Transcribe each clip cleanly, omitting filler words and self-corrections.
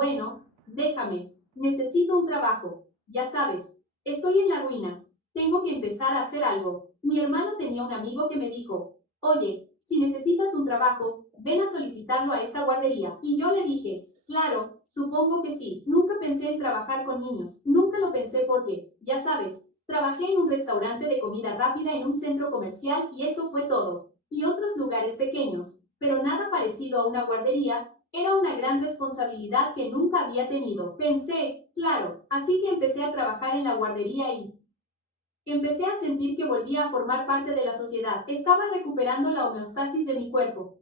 bueno, déjame. Necesito un trabajo. Ya sabes, estoy en la ruina. Tengo que empezar a hacer algo. Mi hermano tenía un amigo que me dijo, oye, si necesitas un trabajo, ven a solicitarlo a esta guardería. Y yo le dije, claro, supongo que sí. Nunca pensé en trabajar con niños. Nunca lo pensé porque, ya sabes, trabajé en un restaurante de comida rápida en un centro comercial y eso fue todo. Y otros lugares pequeños, pero nada parecido a una guardería. Era una gran responsabilidad que nunca había tenido. Pensé, claro, así que empecé a trabajar en la guardería y empecé a sentir que volvía a formar parte de la sociedad. Estaba recuperando la homeostasis de mi cuerpo.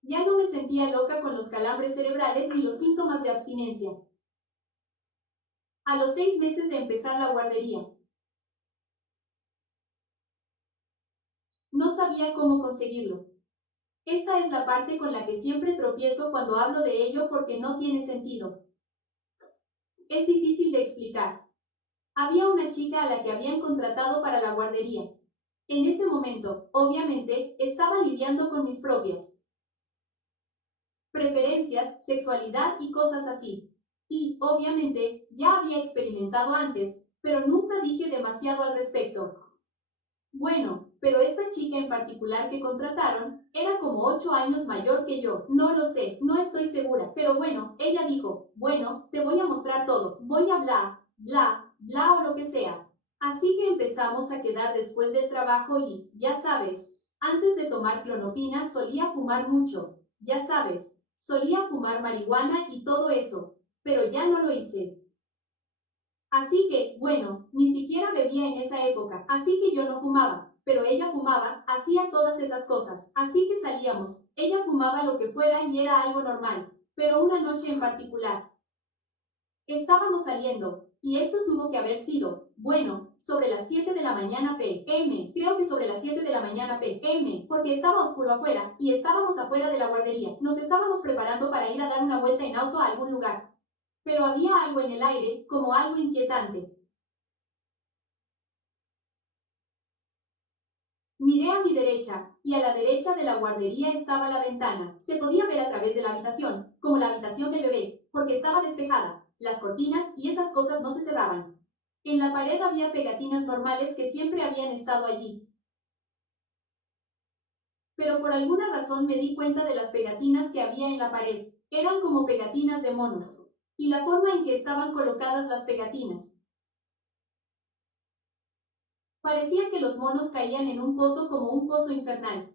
Ya no me sentía loca con los calambres cerebrales ni los síntomas de abstinencia. A los 6 meses de empezar la guardería, no sabía cómo conseguirlo. Esta es la parte con la que siempre tropiezo cuando hablo de ello porque no tiene sentido. Es difícil de explicar. Había una chica a la que habían contratado para la guardería. En ese momento, obviamente, estaba lidiando con mis propias preferencias, sexualidad y cosas así. Y, obviamente, ya había experimentado antes, pero nunca dije demasiado al respecto. Bueno, pero esta chica en particular que contrataron era como 8 años mayor que yo. No lo sé, no estoy segura, pero bueno, ella dijo, bueno, te voy a mostrar todo, voy a bla o lo que sea. Así que empezamos a quedar después del trabajo y, ya sabes, antes de tomar clonopina solía fumar mucho, ya sabes, solía fumar marihuana y todo eso, pero ya no lo hice. Así que, bueno, ni siquiera bebía en esa época, así que yo no fumaba, pero ella fumaba, hacía todas esas cosas, así que salíamos, ella fumaba lo que fuera y era algo normal, pero una noche en particular. Estábamos saliendo, y esto tuvo que haber sido, bueno, sobre las 7 de la mañana p.m., creo que sobre las 7 de la mañana p.m., porque estaba oscuro afuera, y estábamos afuera de la guardería, nos estábamos preparando para ir a dar una vuelta en auto a algún lugar. Pero había algo en el aire, como algo inquietante. Miré a mi derecha, y a la derecha de la guardería estaba la ventana. Se podía ver a través de la habitación, como la habitación del bebé, porque estaba despejada. Las cortinas y esas cosas no se cerraban. En la pared había pegatinas normales que siempre habían estado allí. Pero por alguna razón me di cuenta de las pegatinas que había en la pared. Eran como pegatinas de monos. Y la forma en que estaban colocadas las pegatinas. Parecía que los monos caían en un pozo como un pozo infernal.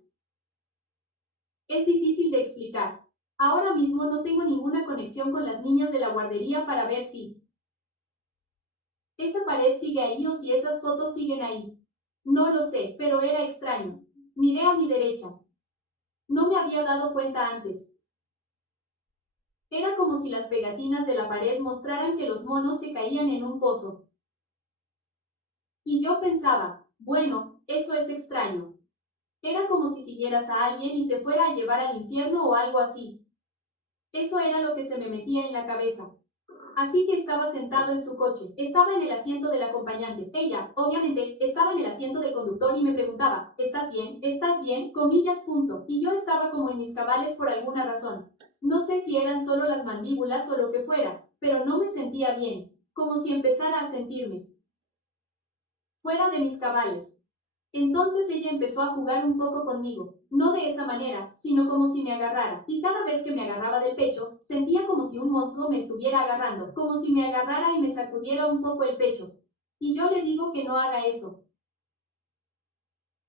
Es difícil de explicar. Ahora mismo no tengo ninguna conexión con las niñas de la guardería para ver si esa pared sigue ahí o si esas fotos siguen ahí. No lo sé, pero era extraño. Miré a mi derecha. No me había dado cuenta antes. Era como si las pegatinas de la pared mostraran que los monos se caían en un pozo. Y yo pensaba, bueno, eso es extraño. Era como si siguieras a alguien y te fuera a llevar al infierno o algo así. Eso era lo que se me metía en la cabeza. Así que estaba sentado en su coche, estaba en el asiento del acompañante. Ella, obviamente, estaba en el asiento del conductor y me preguntaba, ¿estás bien? ¿Estás bien? Comillas, punto. Y yo estaba como en mis cabales por alguna razón. No sé si eran solo las mandíbulas o lo que fuera, pero no me sentía bien, como si empezara a sentirme fuera de mis cabales. Entonces ella empezó a jugar un poco conmigo, no de esa manera, sino como si me agarrara, y cada vez que me agarraba del pecho, sentía como si un monstruo me estuviera agarrando, como si me agarrara y me sacudiera un poco el pecho. Y yo le digo que no haga eso.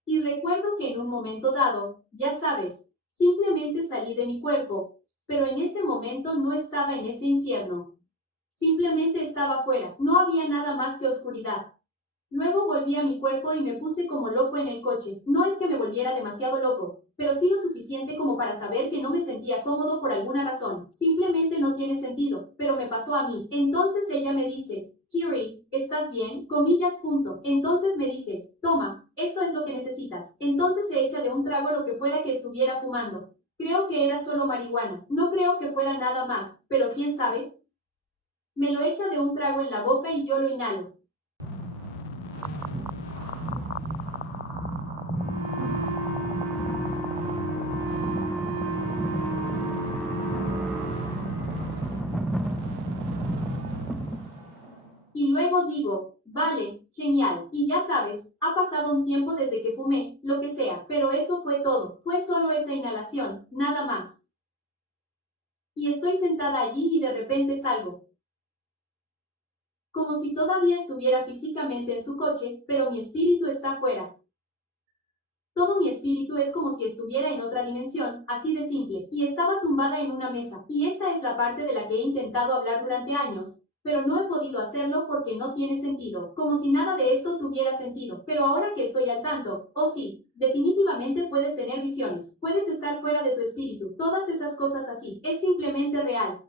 Y recuerdo que en un momento dado, ya sabes, simplemente salí de mi cuerpo, pero en ese momento no estaba en ese infierno. Simplemente estaba fuera, no había nada más que oscuridad. Luego volví a mi cuerpo y me puse como loco en el coche. No es que me volviera demasiado loco, pero sí lo suficiente como para saber que no me sentía cómodo por alguna razón. Simplemente no tiene sentido, pero me pasó a mí. Entonces ella me dice, Kiri, ¿estás bien? Comillas, punto. Entonces me dice, toma, esto es lo que necesitas. Entonces se echa de un trago lo que fuera que estuviera fumando. Creo que era solo marihuana. No creo que fuera nada más, pero quién sabe. Me lo echa de un trago en la boca y yo lo inhalo. luego digo, vale, genial, y ya sabes, ha pasado un tiempo desde que fumé, lo que sea, pero eso fue todo, fue solo esa inhalación, nada más. Y estoy sentada allí y de repente salgo. Como si todavía estuviera físicamente en su coche, pero mi espíritu está fuera. Todo mi espíritu es como si estuviera en otra dimensión, así de simple, y estaba tumbada en una mesa, y esta es la parte de la que he intentado hablar durante años, pero no he podido hacerlo porque no tiene sentido, como si nada de esto tuviera sentido, pero ahora que estoy al tanto, oh sí, definitivamente puedes tener visiones, puedes estar fuera de tu espíritu, todas esas cosas así, es simplemente real.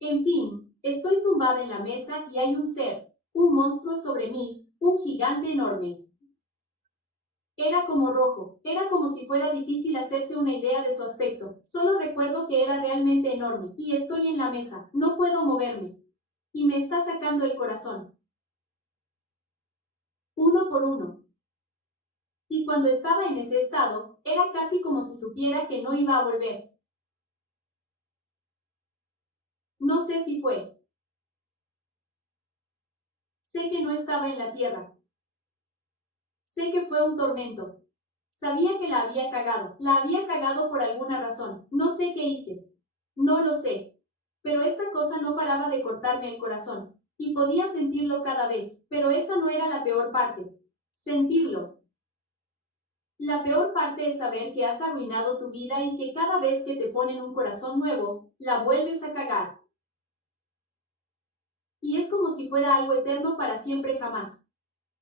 En fin, estoy tumbada en la mesa y hay un ser, un monstruo sobre mí, un gigante enorme. Era como rojo, era como si fuera difícil hacerse una idea de su aspecto. Solo recuerdo que era realmente enorme, y estoy en la mesa, no puedo moverme. Y me está sacando el corazón. Uno por uno. Y cuando estaba en ese estado, era casi como si supiera que no iba a volver. No sé si fue. Sé que no estaba en la tierra. Sé que fue un tormento. Sabía que la había cagado por alguna razón. No sé qué hice. No lo sé. Pero esta cosa no paraba de cortarme el corazón. Y podía sentirlo cada vez, pero esa no era la peor parte. Sentirlo. La peor parte es saber que has arruinado tu vida y que cada vez que te ponen un corazón nuevo, la vuelves a cagar. Y es como si fuera algo eterno para siempre jamás.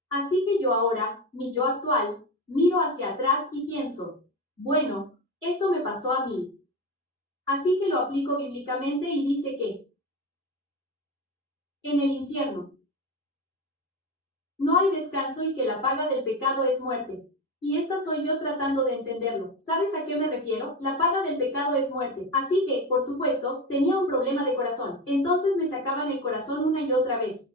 Así que yo ahora, mi yo actual, miro hacia atrás y pienso, bueno, esto me pasó a mí. Así que lo aplico bíblicamente y dice que, en el infierno, no hay descanso y que la paga del pecado es muerte. Y esta soy yo tratando de entenderlo. ¿Sabes a qué me refiero? La paga del pecado es muerte. Así que, por supuesto, tenía un problema de corazón. Entonces me sacaban el corazón una y otra vez.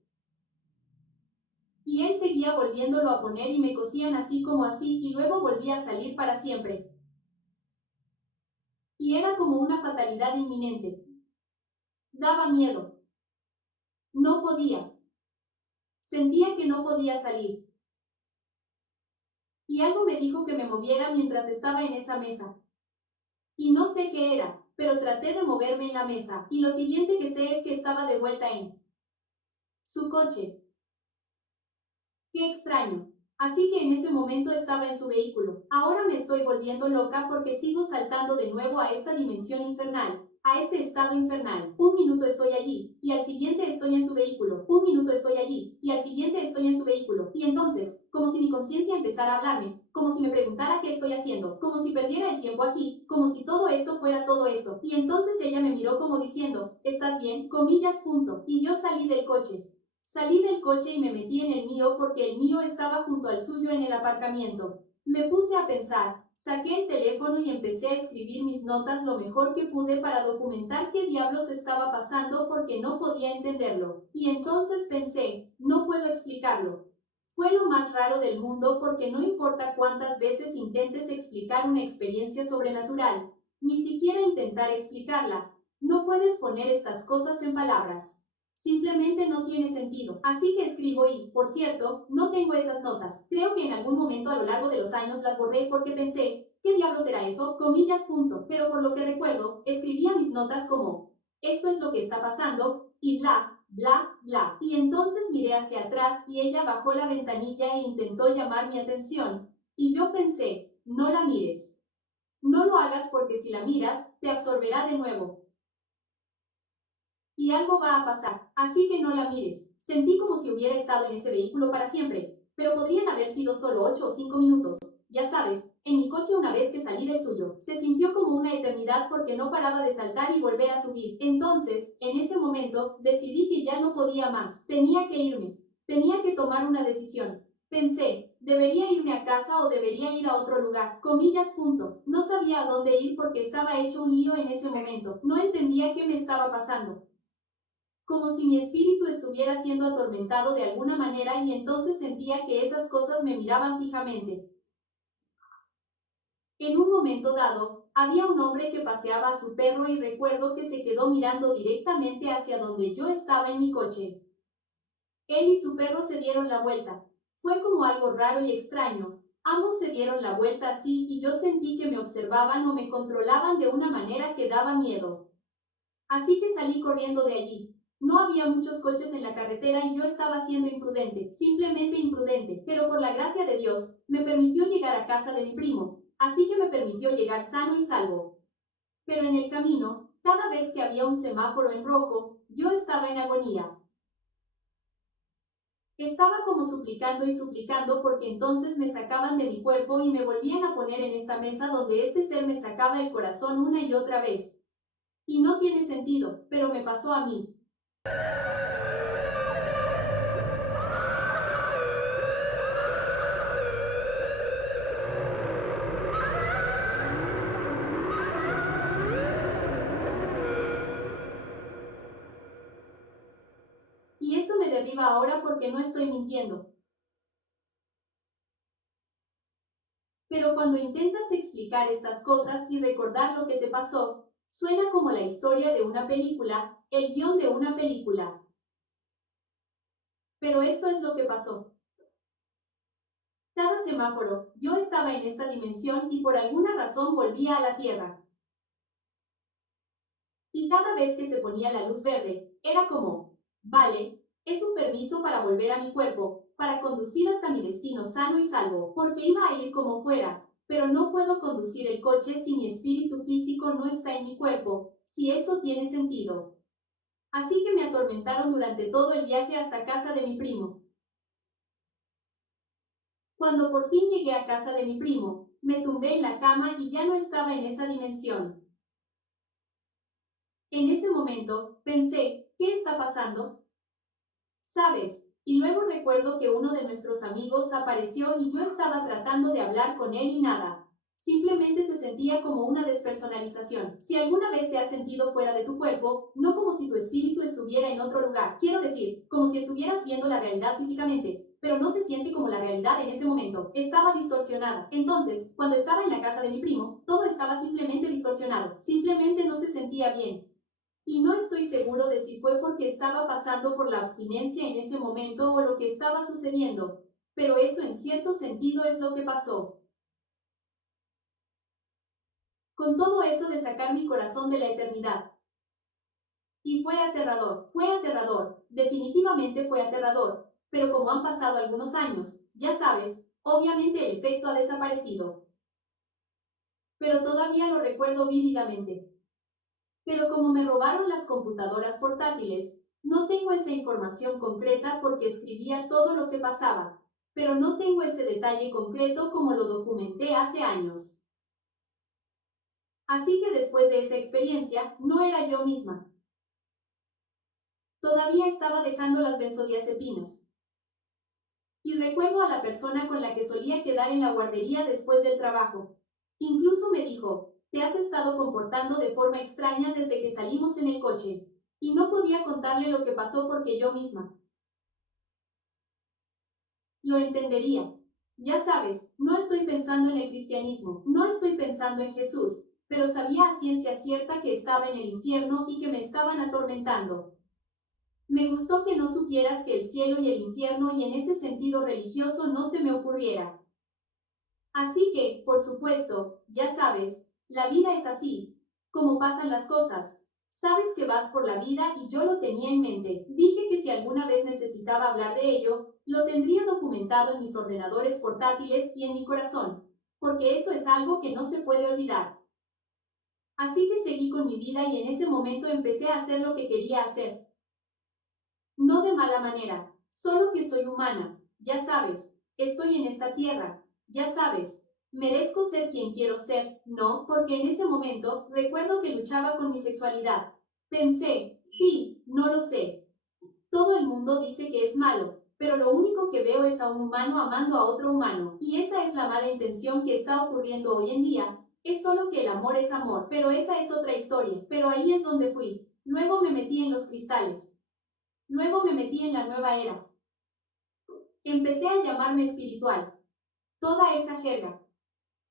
Y él seguía volviéndolo a poner y me cosían así como así y luego volvía a salir para siempre. Y era como una fatalidad inminente. Daba miedo. No podía. Sentía que no podía salir. Y algo me dijo que me moviera mientras estaba en esa mesa. Y no sé qué era, pero traté de moverme en la mesa, y lo siguiente que sé es que estaba de vuelta en su coche. ¡Qué extraño! Así que en ese momento estaba en su vehículo. Ahora me estoy volviendo loca porque sigo saltando de nuevo a esta dimensión infernal, a este estado infernal. Un minuto estoy allí, y al siguiente estoy en su vehículo. Un minuto estoy allí, y al siguiente estoy en su vehículo. Y entonces, como si mi conciencia empezara a hablarme, como si me preguntara qué estoy haciendo, como si perdiera el tiempo aquí, como si todo esto fuera todo esto. Y entonces ella me miró como diciendo, ¿estás bien? Comillas, punto. Y yo salí del coche. Salí del coche y me metí en el mío porque el mío estaba junto al suyo en el aparcamiento. Me puse a pensar, saqué el teléfono y empecé a escribir mis notas lo mejor que pude para documentar qué diablos estaba pasando porque no podía entenderlo. Y entonces pensé, no puedo explicarlo. Fue lo más raro del mundo porque no importa cuántas veces intentes explicar una experiencia sobrenatural, ni siquiera intentar explicarla, no puedes poner estas cosas en palabras. Simplemente no tiene sentido. Así que escribo y, por cierto, no tengo esas notas. Creo que en algún momento a lo largo de los años las borré porque pensé, ¿qué diablos era eso? Comillas, punto. Pero por lo que recuerdo, escribía mis notas como, esto es lo que está pasando, y bla, bla, bla. Y entonces miré hacia atrás y ella bajó la ventanilla e intentó llamar mi atención. Y yo pensé, no la mires. No lo hagas porque si la miras, te absorberá de nuevo. Y algo va a pasar, así que no la mires. Sentí como si hubiera estado en ese vehículo para siempre, pero podrían haber sido solo 8 o 5 minutos. Ya sabes, en mi coche una vez que salí del suyo, se sintió como una eternidad porque no paraba de saltar y volver a subir. Entonces, en ese momento, decidí que ya no podía más. Tenía que irme. Tenía que tomar una decisión. Pensé, ¿debería irme a casa o debería ir a otro lugar? Comillas, punto. No sabía a dónde ir porque estaba hecho un lío en ese momento. No entendía qué me estaba pasando. Como si mi espíritu estuviera siendo atormentado de alguna manera y entonces sentía que esas cosas me miraban fijamente. En un momento dado, había un hombre que paseaba a su perro y recuerdo que se quedó mirando directamente hacia donde yo estaba en mi coche. Él y su perro se dieron la vuelta. Fue como algo raro y extraño. Ambos se dieron la vuelta así y yo sentí que me observaban o me controlaban de una manera que daba miedo. Así que salí corriendo de allí. No había muchos coches en la carretera y yo estaba siendo imprudente, simplemente imprudente, pero por la gracia de Dios, me permitió llegar a casa de mi primo, así que me permitió llegar sano y salvo. Pero en el camino, cada vez que había un semáforo en rojo, yo estaba en agonía. Estaba como suplicando y suplicando porque entonces me sacaban de mi cuerpo y me volvían a poner en esta mesa donde este ser me sacaba el corazón una y otra vez. Y no tiene sentido, pero me pasó a mí. Y esto me derriba ahora porque no estoy mintiendo. Pero cuando intentas explicar estas cosas y recordar lo que te pasó, suena como la historia de una película, el guión de una película. Pero esto es lo que pasó. Cada semáforo, yo estaba en esta dimensión y por alguna razón volvía a la Tierra. Y cada vez que se ponía la luz verde, era como, vale, es un permiso para volver a mi cuerpo, para conducir hasta mi destino sano y salvo, porque iba a ir como fuera, pero no puedo conducir el coche si mi espíritu físico no está en mi cuerpo, si eso tiene sentido. Así que me atormentaron durante todo el viaje hasta casa de mi primo. Cuando por fin llegué a casa de mi primo, me tumbé en la cama y ya no estaba en esa dimensión. En ese momento, pensé, ¿qué está pasando? ¿Sabes? Y luego recuerdo que uno de nuestros amigos apareció y yo estaba tratando de hablar con él y nada. Simplemente se sentía como una despersonalización. Si alguna vez te has sentido fuera de tu cuerpo, no como si tu espíritu estuviera en otro lugar, quiero decir, como si estuvieras viendo la realidad físicamente, pero no se siente como la realidad en ese momento, estaba distorsionada. Entonces, cuando estaba en la casa de mi primo, todo estaba simplemente distorsionado, simplemente no se sentía bien. Y no estoy seguro de si fue porque estaba pasando por la abstinencia en ese momento o lo que estaba sucediendo, pero eso en cierto sentido es lo que pasó. Con todo eso de sacar mi corazón de la eternidad. Y fue aterrador, definitivamente fue aterrador, pero como han pasado algunos años, ya sabes, obviamente el efecto ha desaparecido. Pero todavía lo recuerdo vívidamente. Pero como me robaron las computadoras portátiles, no tengo esa información concreta porque escribía todo lo que pasaba, pero no tengo ese detalle concreto como lo documenté hace años. Así que después de esa experiencia, no era yo misma. Todavía estaba dejando las benzodiazepinas. Y recuerdo a la persona con la que solía quedar en la guardería después del trabajo. Incluso me dijo, te has estado comportando de forma extraña desde que salimos en el coche. Y no podía contarle lo que pasó porque yo misma lo entendería. Ya sabes, no estoy pensando en el cristianismo, no estoy pensando en Jesús, pero sabía a ciencia cierta que estaba en el infierno y que me estaban atormentando. Me gustó que no supieras que el cielo y el infierno y en ese sentido religioso no se me ocurriera. Así que, por supuesto, ya sabes, la vida es así, como pasan las cosas. Sabes que vas por la vida y yo lo tenía en mente. Dije que si alguna vez necesitaba hablar de ello, lo tendría documentado en mis ordenadores portátiles y en mi corazón, porque eso es algo que no se puede olvidar. Así que seguí con mi vida y en ese momento empecé a hacer lo que quería hacer. No de mala manera, solo que soy humana, ya sabes, estoy en esta tierra, ya sabes, merezco ser quien quiero ser, no, porque en ese momento recuerdo que luchaba con mi sexualidad. Pensé, sí, no lo sé. Todo el mundo dice que es malo, pero lo único que veo es a un humano amando a otro humano, y esa es la mala intención que está ocurriendo hoy en día. Es solo que el amor es amor, pero esa es otra historia, pero ahí es donde fui. Luego me metí en los cristales. Luego me metí en la nueva era. Empecé a llamarme espiritual. Toda esa jerga.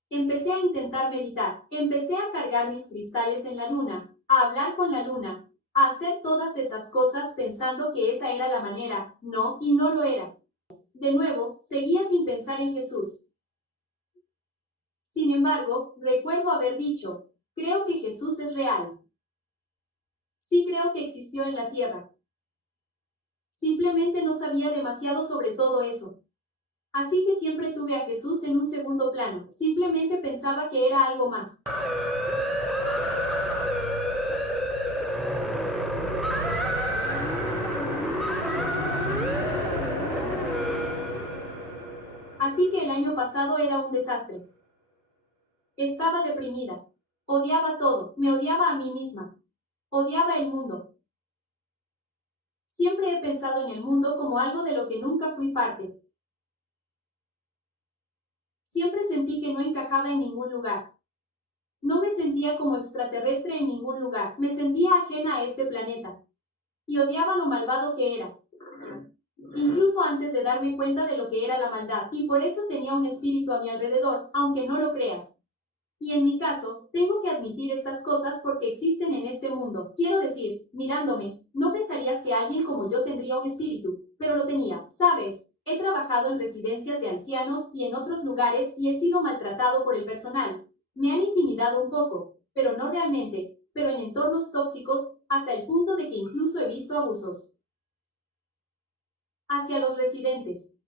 Empecé a intentar meditar. Empecé a cargar mis cristales en la luna, a hablar con la luna, a hacer todas esas cosas pensando que esa era la manera. No, y no lo era. De nuevo, seguía sin pensar en Jesús. Sin embargo, recuerdo haber dicho, creo que Jesús es real. Sí creo que existió en la tierra. Simplemente no sabía demasiado sobre todo eso. Así que siempre tuve a Jesús en un segundo plano. Simplemente pensaba que era algo más. Así que el año pasado era un desastre. Estaba deprimida. Odiaba todo. Me odiaba a mí misma. Odiaba el mundo. Siempre he pensado en el mundo como algo de lo que nunca fui parte. Siempre sentí que no encajaba en ningún lugar. No me sentía como extraterrestre en ningún lugar. Me sentía ajena a este planeta. Y odiaba lo malvado que era. Incluso antes de darme cuenta de lo que era la maldad. Y por eso tenía un espíritu a mi alrededor, aunque no lo creas. Y en mi caso, tengo que admitir estas cosas porque existen en este mundo. Quiero decir, mirándome, no pensarías que alguien como yo tendría un espíritu, pero lo tenía, ¿sabes? He trabajado en residencias de ancianos y en otros lugares y he sido maltratado por el personal. Me han intimidado un poco, pero no realmente, pero en entornos tóxicos, hasta el punto de que incluso he visto abusos hacia los residentes.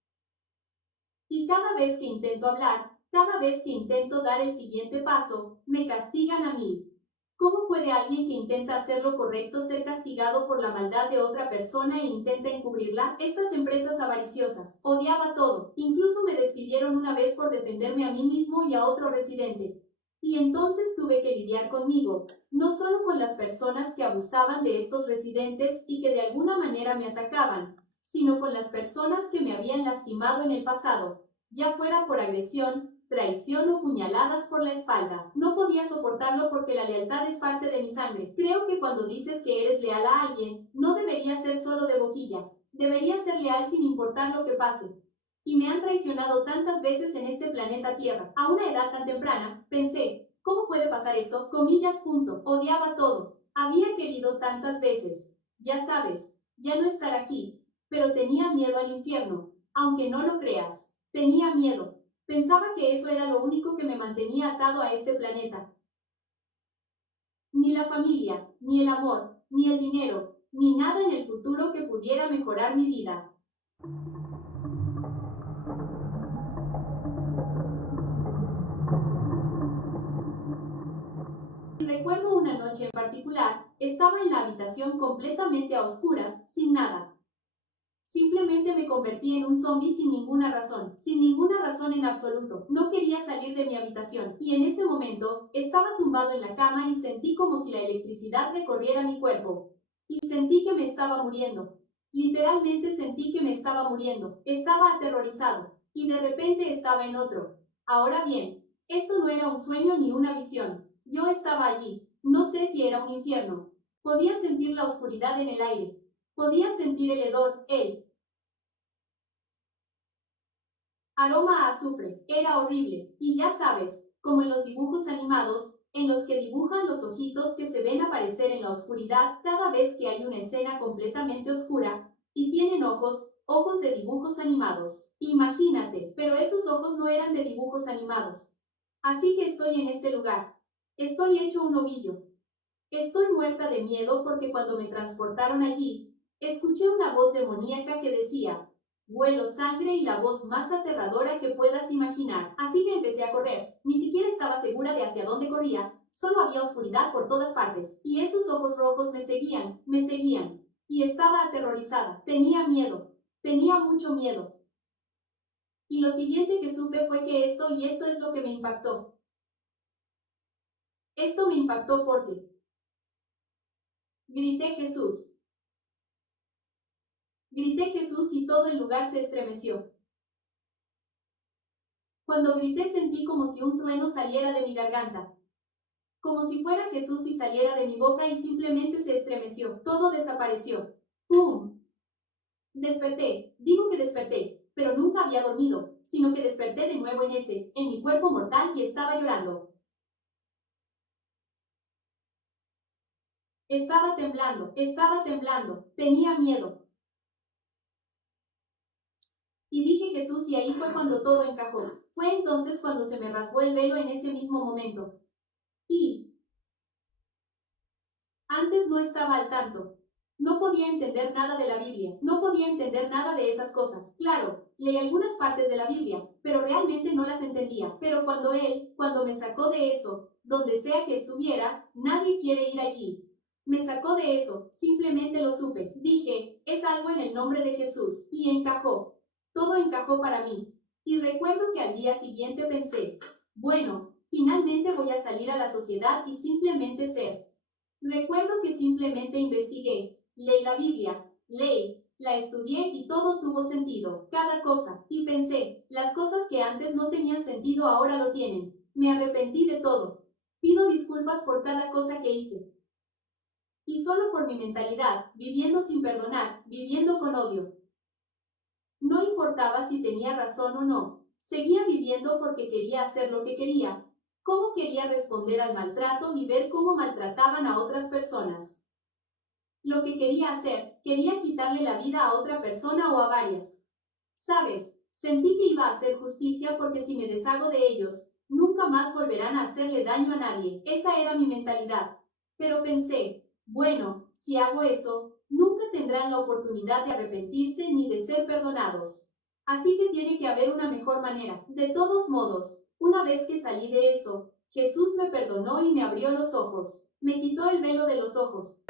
Y cada vez que intento hablar, cada vez que intento dar el siguiente paso, me castigan a mí. ¿Cómo puede alguien que intenta hacer lo correcto ser castigado por la maldad de otra persona e intenta encubrirla? Estas empresas avariciosas. Odiaba todo. Incluso me despidieron una vez por defenderme a mí mismo y a otro residente. Y entonces tuve que lidiar conmigo, no solo con las personas que abusaban de estos residentes y que de alguna manera me atacaban, sino con las personas que me habían lastimado en el pasado, ya fuera por agresión, traición o puñaladas por la espalda. No podía soportarlo porque la lealtad es parte de mi sangre. Creo que cuando dices que eres leal a alguien, no debería ser solo de boquilla. Debería ser leal sin importar lo que pase. Y me han traicionado tantas veces en este planeta Tierra. A una edad tan temprana, pensé, ¿cómo puede pasar esto? Comillas, punto. Odiaba todo. Había querido tantas veces. Ya sabes, ya no estar aquí. Pero tenía miedo al infierno. Aunque no lo creas, tenía miedo. Pensaba que eso era lo único que me mantenía atado a este planeta. Ni la familia, ni el amor, ni el dinero, ni nada en el futuro que pudiera mejorar mi vida. Y recuerdo una noche en particular, estaba en la habitación completamente a oscuras, sin nada. Simplemente me convertí en un zombie sin ninguna razón en absoluto. No quería salir de mi habitación, y en ese momento, estaba tumbado en la cama y sentí como si la electricidad recorriera mi cuerpo. Y sentí que me estaba muriendo. Literalmente sentí que me estaba muriendo. Estaba aterrorizado, y de repente estaba en otro. Ahora bien, esto no era un sueño ni una visión. Yo estaba allí. No sé si era un infierno. Podía sentir la oscuridad en el aire. Podía sentir el hedor, el aroma a azufre. Era horrible. Y ya sabes, como en los dibujos animados, en los que dibujan los ojitos que se ven aparecer en la oscuridad cada vez que hay una escena completamente oscura, y tienen ojos de dibujos animados. Imagínate, pero esos ojos no eran de dibujos animados. Así que estoy en este lugar. Estoy hecho un ovillo. Estoy muerta de miedo porque cuando me transportaron allí, escuché una voz demoníaca que decía, huelo sangre y la voz más aterradora que puedas imaginar. Así que empecé a correr. Ni siquiera estaba segura de hacia dónde corría. Solo había oscuridad por todas partes. Y esos ojos rojos me seguían. Y estaba aterrorizada. Tenía miedo. Tenía mucho miedo. Y lo siguiente que supe fue que esto es lo que me impactó. Esto me impactó porque grité Jesús. Grité Jesús y todo el lugar se estremeció. Cuando grité sentí como si un trueno saliera de mi garganta. Como si fuera Jesús y saliera de mi boca y simplemente se estremeció. Todo desapareció. ¡Pum! Desperté. Digo que desperté, pero nunca había dormido, sino que desperté de nuevo en mi cuerpo mortal y estaba llorando. estaba temblando, tenía miedo. Y dije Jesús y ahí fue cuando todo encajó. Fue entonces cuando se me rasgó el velo en ese mismo momento. Y antes no estaba al tanto. No podía entender nada de la Biblia, no podía entender nada de esas cosas. Claro, leí algunas partes de la Biblia, pero realmente no las entendía. Pero cuando me sacó de eso, donde sea que estuviera, nadie quiere ir allí. Me sacó de eso, simplemente lo supe. Dije, es algo en el nombre de Jesús, y encajó. Todo encajó para mí. Y recuerdo que al día siguiente pensé, bueno, finalmente voy a salir a la sociedad y simplemente ser. Recuerdo que simplemente investigué, leí la Biblia, la estudié y todo tuvo sentido, cada cosa, y pensé, las cosas que antes no tenían sentido ahora lo tienen. Me arrepentí de todo. Pido disculpas por cada cosa que hice. Y solo por mi mentalidad, viviendo sin perdonar, viviendo con odio. No importaba si tenía razón o no, seguía viviendo porque quería hacer lo que quería. Cómo quería responder al maltrato y ver cómo maltrataban a otras personas. Lo que quería hacer, quería quitarle la vida a otra persona o a varias. ¿Sabes? Sentí que iba a hacer justicia porque si me deshago de ellos, nunca más volverán a hacerle daño a nadie. Esa era mi mentalidad. Pero pensé, bueno, si hago eso, nunca tendrán la oportunidad de arrepentirse ni de ser perdonados. Así que tiene que haber una mejor manera. De todos modos, una vez que salí de eso, Jesús me perdonó y me abrió los ojos. Me quitó el velo de los ojos.